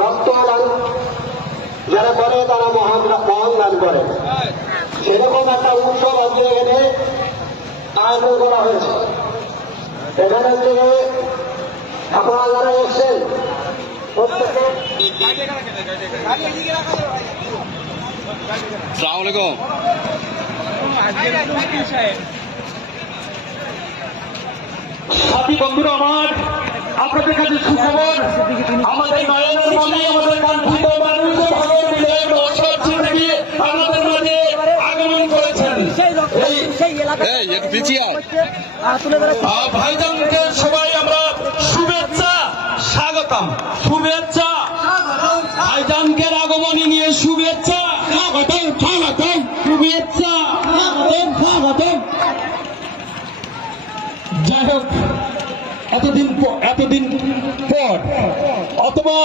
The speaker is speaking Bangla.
রক্তদান যারা করে তারা মহান মহান দান করে। সেরকম একটা উৎসব আজকে এখানে আয়োজন করা হয়েছে। এখানে থেকে আপনারা যারা এসছেন সাথী বন্ধুরা আমার আপনাদের কাছে সুখবর আমাদের নয়নের মনে আমাদের কাঙ্ক্ষিত মানুষ ভগবান বিধায়ক অশোক সিদ্দিকী আমাদের মাঝে আগমন করেছেন। ভাইজানকে সবাই আমরা শুভেচ্ছা স্বাগতম। শুভেচ্ছা। আগমনী নিয়ে শুভেচ্ছা। স্বাগতম স্বাগতম। শুভেচ্ছা। স্বাগতম স্বাগতম। যাই হোক এতদিন এতদিন পর অথবা